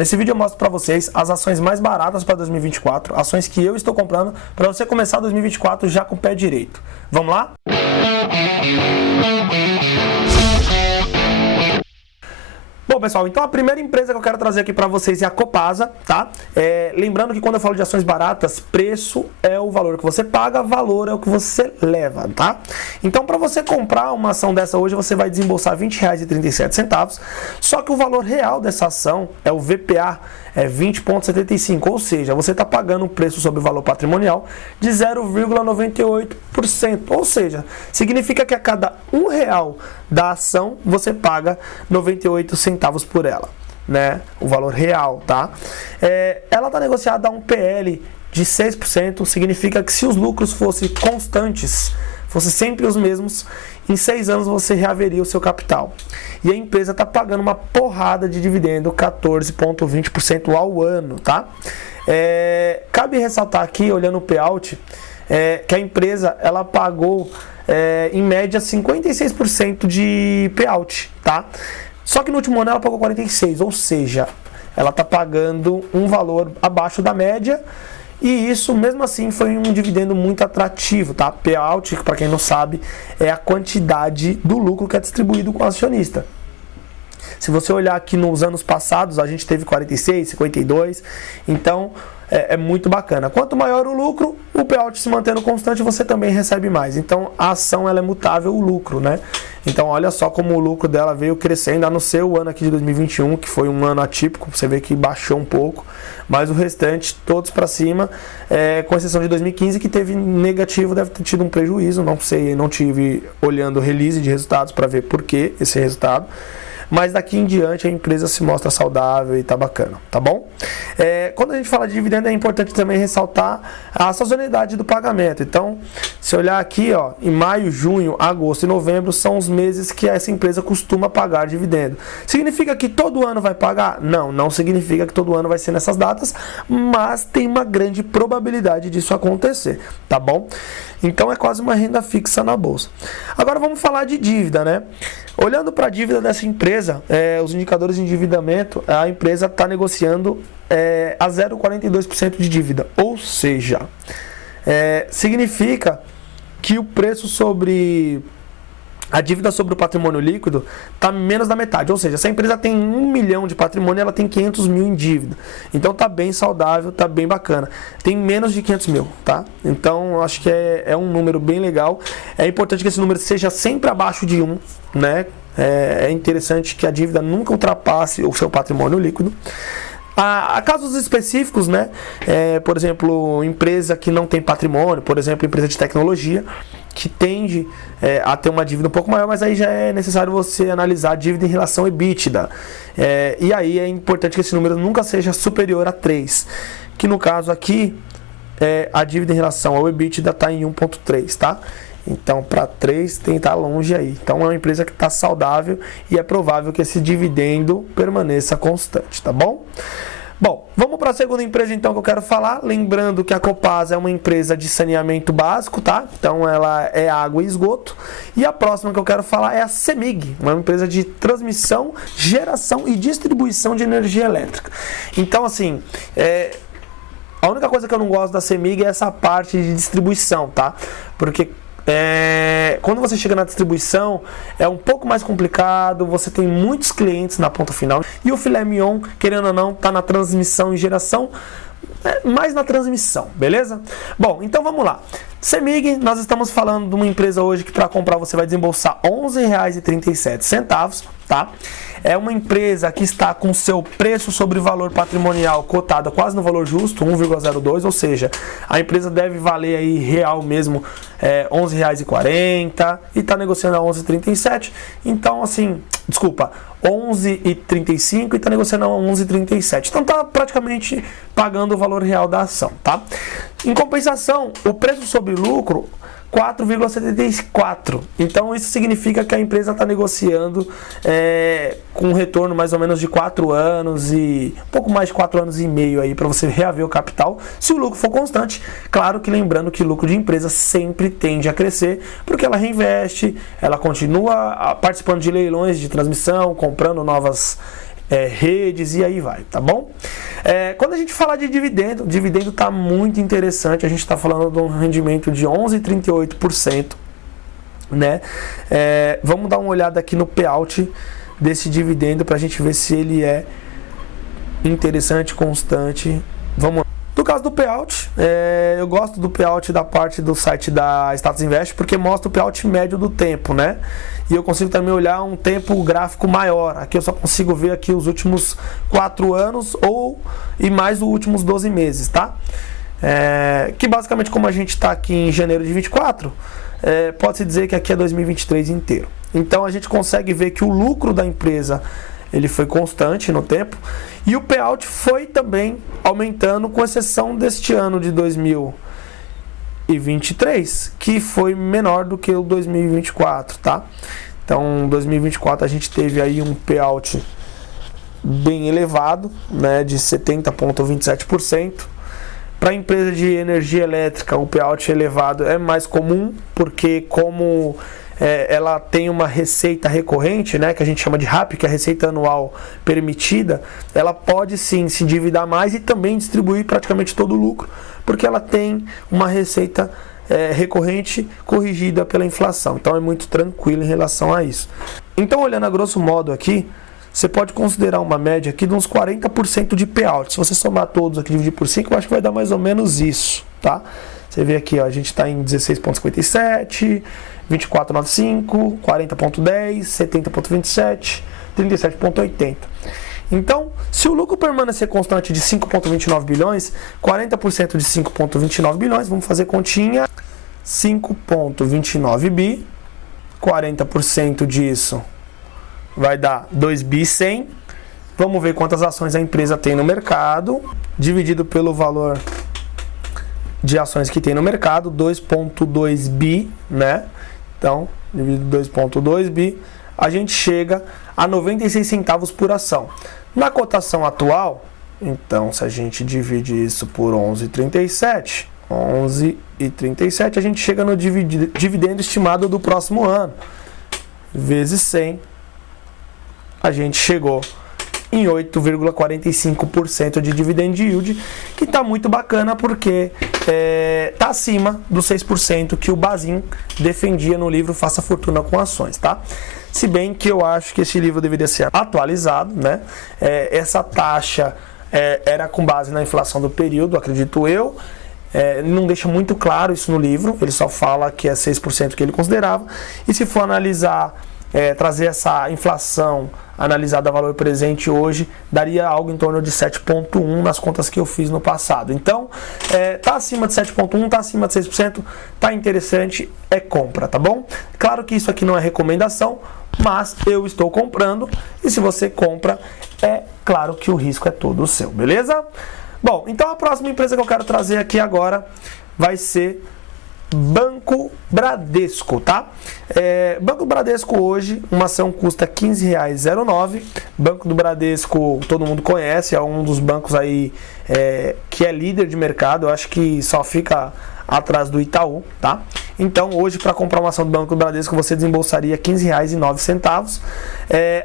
Nesse vídeo eu mostro para vocês as ações mais baratas para 2024, ações que eu estou comprando para você começar 2024 já com o pé direito. Vamos lá? Bom, pessoal, então a primeira empresa que eu quero trazer aqui para vocês é a Copasa, tá? Lembrando que quando eu falo de ações baratas, preço é o valor que você paga, valor é o que você leva, tá? Então, para você comprar uma ação dessa hoje, você vai desembolsar R$ 20,37, só que o valor real dessa ação é o VPA, é 20,75, ou seja, você está pagando um preço sobre o valor patrimonial de 0,98%, ou seja, significa que a cada R$ 1 da ação, você paga 98 centavos por ela, né? O valor real, tá? Ela está negociada a um PL de 6%, significa que se os lucros fossem constantes, fossem sempre os mesmos, em 6 anos você reaveria o seu capital. E a empresa está pagando uma porrada de dividendo, 14,20% ao ano, tá? Cabe ressaltar aqui, olhando o payout, que a empresa ela pagou em média 56% de payout, tá? Só que no último ano ela pagou 46%, ou seja, ela está pagando um valor abaixo da média. E isso, mesmo assim, foi um dividendo muito atrativo, tá? Payout, para quem não sabe, é a quantidade do lucro que é distribuído com o acionista. Se você olhar aqui nos anos passados, a gente teve 46, 52, então é muito bacana. Quanto maior o lucro, o payout se mantendo constante, você também recebe mais. Então, a ação ela é mutável, o lucro, né? Então, olha só como o lucro dela veio crescendo, a não ser o ano aqui de 2021, que foi um ano atípico, você vê que baixou um pouco, mas o restante, todos para cima, com exceção de 2015, que teve negativo, deve ter tido um prejuízo, não sei, não tive olhando o release de resultados para ver por que esse resultado. Mas daqui em diante a empresa se mostra saudável e tá bacana, tá bom? Quando a gente fala de dividendo, é importante também ressaltar a sazonalidade do pagamento. Então, se olhar aqui, ó, em maio, junho, agosto e novembro são os meses que essa empresa costuma pagar dividendo. Significa que todo ano vai pagar? Não, não significa que todo ano vai ser nessas datas, mas tem uma grande probabilidade disso acontecer, tá bom? Então é quase uma renda fixa na bolsa. Agora vamos falar de dívida, né? Olhando para a dívida dessa empresa, os indicadores de endividamento, a empresa está negociando a 0,42% de dívida. Ou seja, significa que o preço sobre a dívida sobre o patrimônio líquido está menos da metade. Ou seja, se a empresa tem 1 milhão de patrimônio, ela tem 500 mil em dívida. Então está bem saudável, está bem bacana. Tem menos de 500 mil, tá? Então acho que é um número bem legal. É importante que esse número seja sempre abaixo de 1, né? É interessante que a dívida nunca ultrapasse o seu patrimônio líquido. Há casos específicos, né? Por exemplo, empresa que não tem patrimônio, por exemplo, empresa de tecnologia, que tende a ter uma dívida um pouco maior, mas aí já é necessário você analisar a dívida em relação ao EBITDA. E aí é importante que esse número nunca seja superior a 3, que no caso aqui, a dívida em relação ao EBITDA está em 1,3, tá? Então, para 3 tem que estar longe aí. Então, é uma empresa que está saudável e é provável que esse dividendo permaneça constante, tá bom? Bom, vamos para a segunda empresa então que eu quero falar. Lembrando que a Copasa é uma empresa de saneamento básico, tá? Então, ela é água e esgoto. E a próxima que eu quero falar é a CEMIG, uma empresa de transmissão, geração e distribuição de energia elétrica. Então, assim, a única coisa que eu não gosto da CEMIG é essa parte de distribuição, tá? Porque quando você chega na distribuição é um pouco mais complicado, você tem muitos clientes na ponta final e o filé mignon, querendo ou não, está na transmissão e geração, mais na transmissão, beleza? Bom, então vamos lá. CEMIG, nós estamos falando de uma empresa hoje que para comprar você vai desembolsar R$ 11,37, tá? É uma empresa que está com seu preço sobre valor patrimonial cotado quase no valor justo, 1,02, ou seja, a empresa deve valer aí real mesmo R$ 11,40 e está negociando a 11,37. Então, assim, desculpa, 11,35 e está negociando a 11,37. Então está praticamente pagando o valor real da ação, tá? Em compensação, o preço sobre lucro 4,74. Então isso significa que a empresa está negociando com um retorno mais ou menos de 4 anos e um pouco mais de 4 anos e meio aí para você reaver o capital, se o lucro for constante. Claro que lembrando que o lucro de empresa sempre tende a crescer, porque ela reinveste, ela continua participando de leilões de transmissão, comprando novas redes e aí vai, tá bom? Quando a gente fala de dividendo, o dividendo está muito interessante, a gente está falando de um rendimento de 11,38%, né? Vamos dar uma olhada aqui no payout desse dividendo para a gente ver se ele é interessante, constante. Vamos lá. No caso do payout, eu gosto do payout da parte do site da Status Invest porque mostra o payout médio do tempo, né? E eu consigo também olhar um tempo gráfico maior. Aqui eu só consigo ver aqui os últimos 4 anos e mais os últimos 12 meses, tá? Que basicamente, como a gente está aqui em janeiro de 24, pode-se dizer que aqui é 2023 inteiro. Então a gente consegue ver que o lucro da empresa ele foi constante no tempo e o payout foi também aumentando, com exceção deste ano de 2023, que foi menor do que o 2024, tá? Então, em 2024 a gente teve aí um payout bem elevado, né, de 70,27%. Para a empresa de energia elétrica, o payout elevado é mais comum, porque como ela tem uma receita recorrente, né, que a gente chama de RAP, que é a receita anual permitida, ela pode sim se endividar mais e também distribuir praticamente todo o lucro, porque ela tem uma receita recorrente corrigida pela inflação. Então é muito tranquilo em relação a isso. Então, olhando a grosso modo aqui, você pode considerar uma média aqui de uns 40% de payout. Se você somar todos aqui e dividir por 5, eu acho que vai dar mais ou menos isso, tá? Você vê aqui, ó, a gente está em 16,57, 24,95, 40,10, 70,27, 37,80. Então, se o lucro permanecer constante de 5,29 bilhões, 40% de 5,29 bilhões, vamos fazer continha, 5,29 bi, 40% disso vai dar 2 bi 100. Vamos ver quantas ações a empresa tem no mercado, dividido pelo valor de ações que tem no mercado, 2,2 bi, né? Então, dividido 2,2 bi, a gente chega a 96 centavos por ação. Na cotação atual, então, se a gente divide isso por 11,37, a gente chega no dividendo estimado do próximo ano, vezes 100, a gente chegou em 8,45% de dividend yield, que está muito bacana porque está acima dos 6% que o Bazin defendia no livro Faça Fortuna com Ações, tá? Se bem que eu acho que esse livro deveria ser atualizado, né? Essa taxa era com base na inflação do período, acredito eu. Não deixa muito claro isso no livro, ele só fala que é 6% que ele considerava. E se for analisar, trazer essa inflação analisada a valor presente hoje, daria algo em torno de 7,1 nas contas que eu fiz no passado. Então, tá acima de 7,1, tá acima de 6%, tá interessante, compra, tá bom? Claro que isso aqui não é recomendação, mas eu estou comprando, e se você compra, claro que o risco é todo seu, beleza? Bom, então a próxima empresa que eu quero trazer aqui agora vai ser Banco Bradesco, tá? Banco Bradesco hoje, uma ação custa R$ 15,09. Banco do Bradesco, todo mundo conhece, é um dos bancos aí que é líder de mercado, eu acho que só fica atrás do Itaú, tá? Então, hoje, para comprar uma ação do Banco do Bradesco, você desembolsaria R$ 15,09.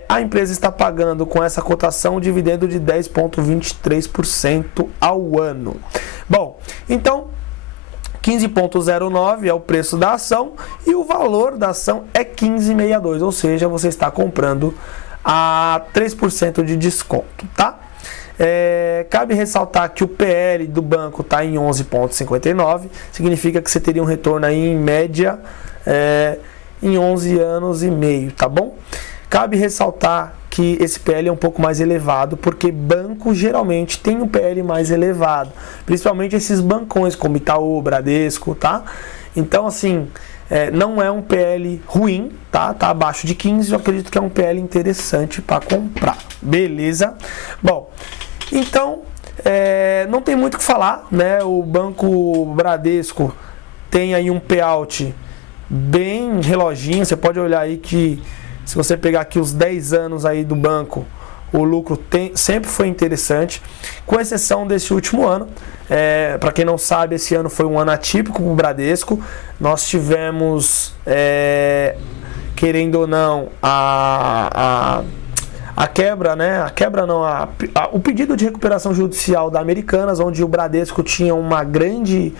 A empresa está pagando com essa cotação um dividendo de 10,23% ao ano. Bom, então 15,09 é o preço da ação e o valor da ação é 15,62, ou seja, você está comprando a 3% de desconto, tá? Cabe ressaltar que o PL do banco está em 11,59, significa que você teria um retorno aí em média em 11 anos e meio, tá bom? Cabe ressaltar que esse PL é um pouco mais elevado, porque banco geralmente tem um PL mais elevado, principalmente esses bancões como Itaú, Bradesco, tá? Então, assim, não é um PL ruim, tá? Tá abaixo de 15, eu acredito que é um PL interessante para comprar, beleza? Bom, então, não tem muito o que falar, né? O Banco Bradesco tem aí um payout bem reloginho, você pode olhar aí que se você pegar aqui os 10 anos aí do banco, o lucro sempre foi interessante, com exceção desse último ano. Para quem não sabe, esse ano foi um ano atípico para o Bradesco. Nós tivemos, querendo ou não, a a quebra, né? A quebra não, o pedido de recuperação judicial da Americanas, onde o Bradesco tinha uma grande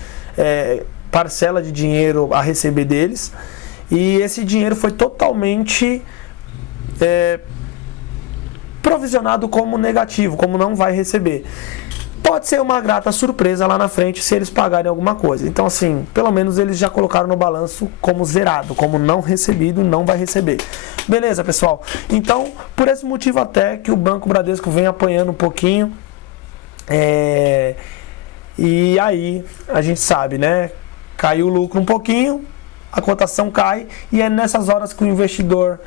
parcela de dinheiro a receber deles, e esse dinheiro foi totalmente provisionado como negativo, como não vai receber. Pode ser uma grata surpresa lá na frente se eles pagarem alguma coisa. Então, assim, pelo menos eles já colocaram no balanço como zerado, como não recebido, não vai receber. Beleza, pessoal? Então, por esse motivo até que o Banco Bradesco vem apanhando um pouquinho. E aí, a gente sabe, né? Caiu o lucro um pouquinho, a cotação cai, e é nessas horas que o investidor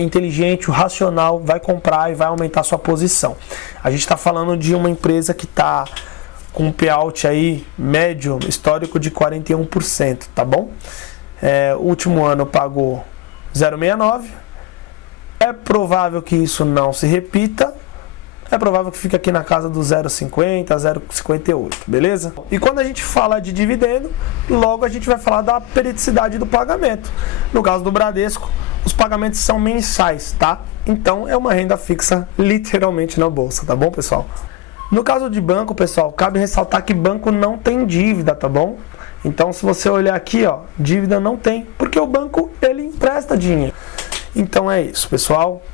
inteligente, o racional, vai comprar e vai aumentar sua posição. A gente está falando de uma empresa que está com um payout aí médio, histórico de 41%, tá bom? O último ano pagou 0,69. É provável que isso não se repita. É provável que fique aqui na casa do 0,50, 0,58, beleza? E quando a gente fala de dividendo, logo a gente vai falar da periodicidade do pagamento. No caso do Bradesco, os pagamentos são mensais, tá? Então é uma renda fixa literalmente na bolsa, tá bom, pessoal? No caso de banco, pessoal, cabe ressaltar que banco não tem dívida, tá bom? Então se você olhar aqui, ó, dívida não tem, porque o banco ele empresta dinheiro. Então é isso, pessoal.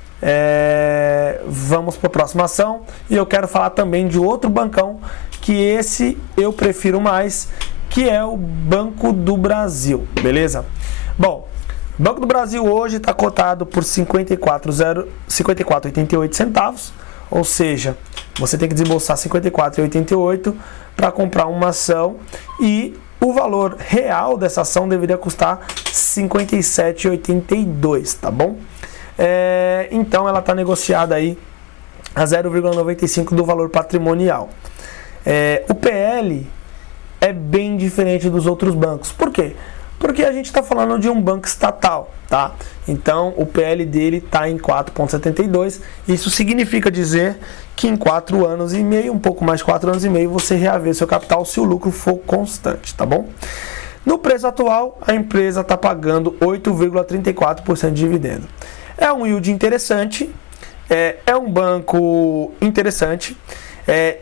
Vamos para a próxima ação, e eu quero falar também de outro bancão, que esse eu prefiro mais, que é o Banco do Brasil, beleza? Bom, Banco do Brasil hoje está cotado por R$ 54,88 centavos, ou seja, você tem que desembolsar R$ 54,88 para comprar uma ação, e o valor real dessa ação deveria custar R$ 57,82, tá bom? Então ela está negociada aí a 0,95 do valor patrimonial. O PL é bem diferente dos outros bancos. Por quê? Porque a gente está falando de um banco estatal, tá? Então o PL dele está em 4,72. Isso significa dizer que em 4 anos e meio, um pouco mais de 4 anos e meio, você reaver seu capital se o lucro for constante, tá bom? No preço atual, a empresa está pagando 8,34% de dividendo. É um yield interessante, é um banco interessante.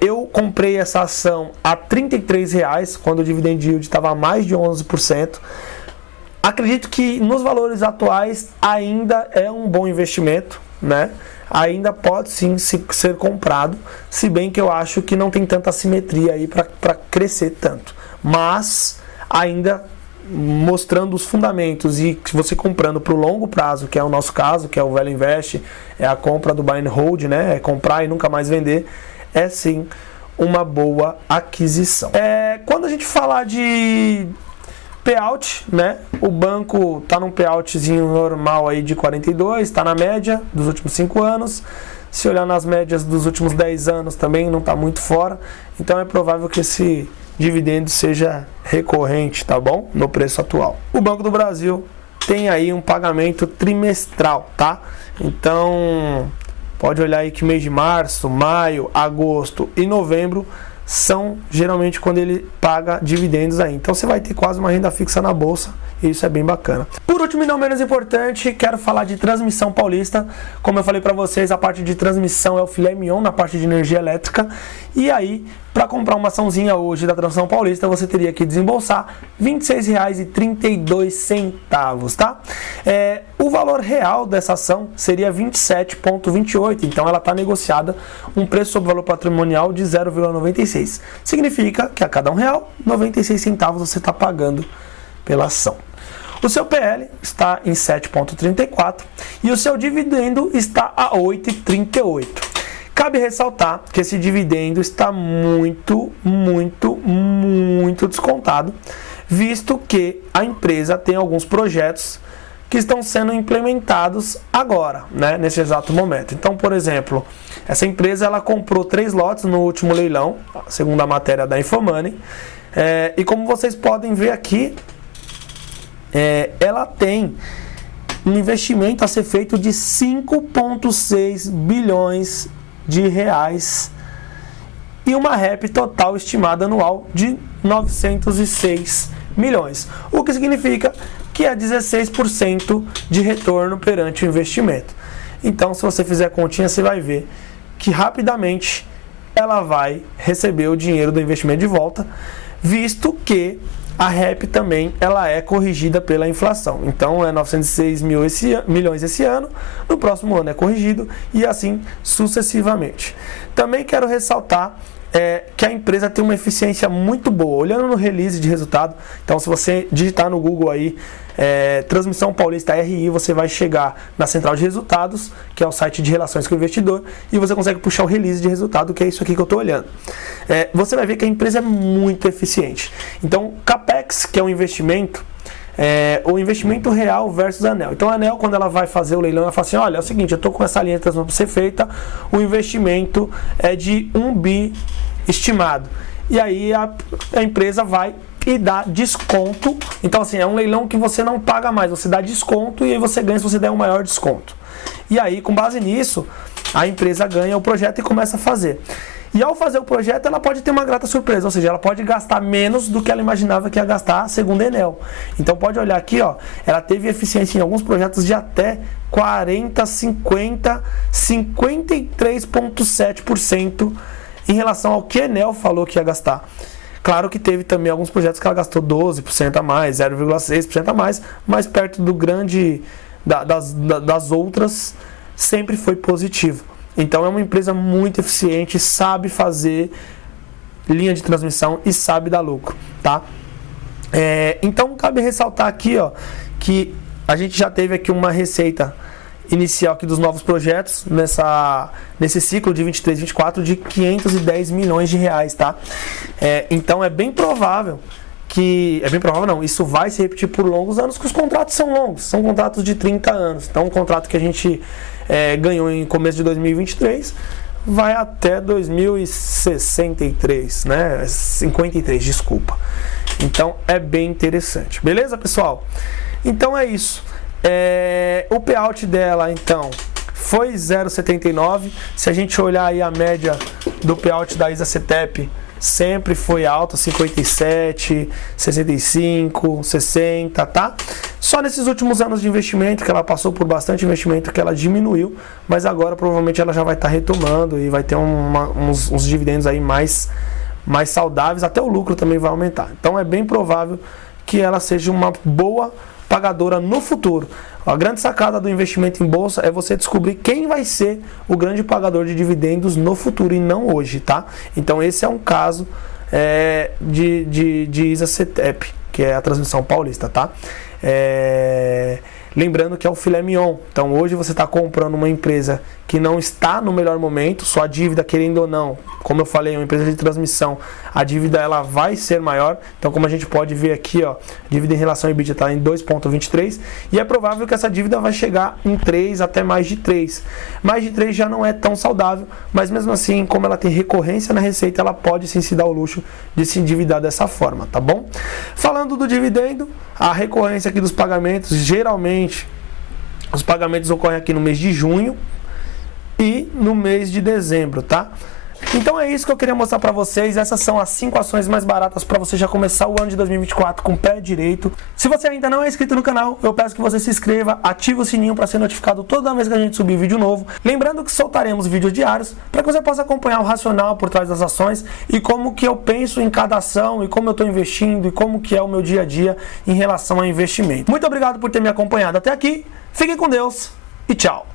Eu comprei essa ação a R$ 33,00, quando o dividend yield estava a mais de 11%. Acredito que nos valores atuais ainda é um bom investimento, né? Ainda pode sim ser comprado, se bem que eu acho que não tem tanta simetria aí para crescer tanto. Mas ainda mostrando os fundamentos, e você comprando para o longo prazo, que é o nosso caso, que é o Velho Invest, é a compra do buy and hold, né? É comprar e nunca mais vender, é sim uma boa aquisição. Quando a gente falar de payout, né? O banco está num payoutzinho normal aí de 42, está na média dos últimos 5 anos. Se olhar nas médias dos últimos 10 anos também não está muito fora, então é provável que esse dividendo seja recorrente, tá bom? No preço atual. O Banco do Brasil tem aí um pagamento trimestral, tá? Então, pode olhar aí que mês de março, maio, agosto e novembro são geralmente quando ele paga dividendos aí. Então você vai ter quase uma renda fixa na bolsa, e isso é bem bacana. Por último e não menos importante, quero falar de Transmissão Paulista. Como eu falei para vocês, a parte de transmissão é o filé mignon na parte de energia elétrica. E aí, para comprar uma açãozinha hoje da Transmissão Paulista, você teria que desembolsar R$ 26,32, tá? O valor real dessa ação seria 27,28, então ela está negociada um preço sobre valor patrimonial de 0,96. Significa que a cada R$1, 96 centavos você está pagando pela ação. O seu PL está em 7,34 e o seu dividendo está a 8,38. Cabe ressaltar que esse dividendo está muito descontado, visto que a empresa tem alguns projetos que estão sendo implementados agora, né, nesse exato momento. Então, por exemplo, essa empresa ela comprou 3 lotes no último leilão, segundo a matéria da Infomoney, e como vocês podem ver aqui, ela tem um investimento a ser feito de 5,6 bilhões de reais e uma REP total estimada anual de 906 milhões, o que significa que é 16% de retorno perante o investimento. Então, se você fizer a continha, você vai ver que rapidamente ela vai receber o dinheiro do investimento de volta, visto que a REP também ela é corrigida pela inflação. Então é 906 milhões esse ano, no próximo ano é corrigido e assim sucessivamente. Também quero ressaltar que a empresa tem uma eficiência muito boa. Olhando no release de resultado, então se você digitar no Google aí Transmissão Paulista RI, você vai chegar na central de resultados, que é o site de relações com o investidor, e você consegue puxar o release de resultado, que é isso aqui que eu estou olhando. Você vai ver que a empresa é muito eficiente. Então, CAPEX, que é um investimento, o investimento real versus a ANEEL. Então a ANEEL, quando ela vai fazer o leilão, ela fala assim, olha, é o seguinte, eu estou com essa linha de transmissão para ser feita, o investimento é de 1 bi estimado. E aí a empresa vai e dá desconto. Então assim, é um leilão que você não paga mais, você dá desconto e aí você ganha se você der um maior desconto. E aí, com base nisso, a empresa ganha o projeto e começa a fazer. E ao fazer o projeto, ela pode ter uma grata surpresa, ou seja, ela pode gastar menos do que ela imaginava que ia gastar, segundo a Enel. Então pode olhar aqui, ó, ela teve eficiência em alguns projetos de até 40, 50, 53,7% em relação ao que a Enel falou que ia gastar. Claro que teve também alguns projetos que ela gastou 12% a mais, 0,6% a mais, mas perto do grande das outras sempre foi positivo. Então é uma empresa muito eficiente, sabe fazer linha de transmissão e sabe dar lucro, tá? Então cabe ressaltar aqui, ó, que a gente já teve aqui uma receita inicial aqui dos novos projetos nesse ciclo de 23 e 24 de 510 milhões de reais, tá? Então é bem provável não, isso vai se repetir por longos anos, porque os contratos são longos, são contratos de 30 anos. Então um contrato que a gente ganhou em começo de 2023 vai até 2063, né? 53, desculpa. Então é bem interessante, beleza, pessoal? Então é isso. O payout dela, então, foi 0,79. Se a gente olhar aí a média do payout da ISA-CTEP, sempre foi alta, 57, 65, 60, tá? Só nesses últimos anos de investimento, que ela passou por bastante investimento, que ela diminuiu, mas agora provavelmente ela já vai estar retomando e vai ter uns dividendos aí mais saudáveis, até o lucro também vai aumentar. Então é bem provável que ela seja uma boa pagadora no futuro. A grande sacada do investimento em bolsa é você descobrir quem vai ser o grande pagador de dividendos no futuro e não hoje, tá? Então esse é um caso de ISA-CTEP, que é a Transmissão Paulista, tá? Lembrando que é o filé mignon. Então hoje você está comprando uma empresa que não está no melhor momento, sua dívida, querendo ou não, como eu falei, é uma empresa de transmissão, a dívida ela vai ser maior. Então, como a gente pode ver aqui, ó, a dívida em relação ao EBITDA está em 2,23 e é provável que essa dívida vai chegar em 3 até mais de 3. Mais de 3 já não é tão saudável, mas mesmo assim, como ela tem recorrência na receita, ela pode sim se dar o luxo de se endividar dessa forma, tá bom? Falando do dividendo, a recorrência aqui dos pagamentos, geralmente os pagamentos ocorrem aqui no mês de junho e no mês de dezembro, tá? Então é isso que eu queria mostrar para vocês. Essas são as 5 ações mais baratas para você já começar o ano de 2024 com o pé direito. Se você ainda não é inscrito no canal, eu peço que você se inscreva, ative o sininho para ser notificado toda vez que a gente subir vídeo novo. Lembrando que soltaremos vídeos diários para que você possa acompanhar o racional por trás das ações e como que eu penso em cada ação e como eu estou investindo e como que é o meu dia a dia em relação a investimento. Muito obrigado por ter me acompanhado até aqui. Fiquem com Deus e tchau!